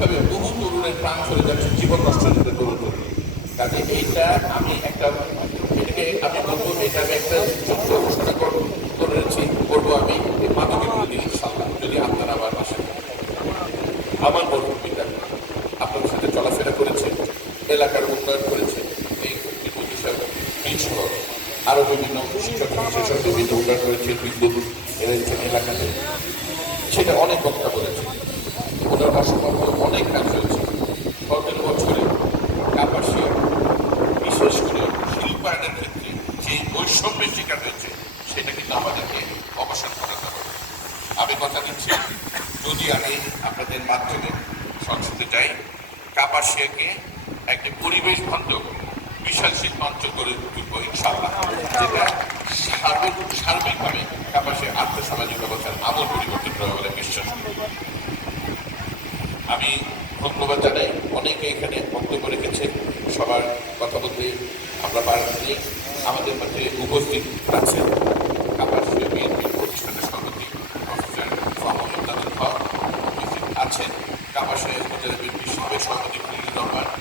সামগ্রিকভাবে বহু তরুণের প্রাণ চলে যাচ্ছে, জীবন নষ্ট হচ্ছে তরুণ কাজে এইটা আমি একটা এটাকে আমি বলব, এটা আমি একটা যুদ্ধ ঘোষণা কর- করেছি করব আমি এই মাদকের বিরোধী ইনশাল্লাহ যদি আপনারা আমার পাশে আমার বড় পিতা আপনাদের সাথে চলাফেরা করেছে, এলাকার উন্নয়ন করেছে, এই বিদ্যুৎ হিসাবে সহ আরও বিভিন্ন শিক্ষক বিশেষজ্ঞ বিভিন্ন উন্নয়ন করেছে বিদ্যুৎ এলাকাতে। সেটা অনেক কথা বলেছে। ওনার অসম্ভব অনেক কাজ হয়েছে সতেরো বছরে কাপাসিয়া, বিশেষ করে শিল্পায়নের ক্ষেত্রে যে বৈষম্যের শিকার হয়েছে, সেটা কিন্তু আমাদেরকে অবসান করাতে হবে। আমি কথা দিচ্ছি, যদি আমি আপনাদের মাধ্যমে সংসদে যাই, কাপাসিয়াকে একটি পরিবেশ বান্ধব, বিশাল শিল্পাঞ্চ করে তুলব ইনশাআল্লাহ। যেটা সার্বিক সার্বিকভাবে কাপাসিয়া আর্থসামাজিক ব্যবস্থার আমল পরিবর্তন হবে বলে বিশ্বাস করি। আমি ধন্যবাদ জানাই। অনেকে এখানে বক্তব্য রেখেছে। সবার কথা বলতে আমরা পারিনি আমাদের মধ্যে উপস্থিত আছেন বিএনপির প্রতিষ্ঠানের সভাপতি আছেন কাপাসিয়া উপজেলা বিএনপির সাবেক সভাপতি আছেন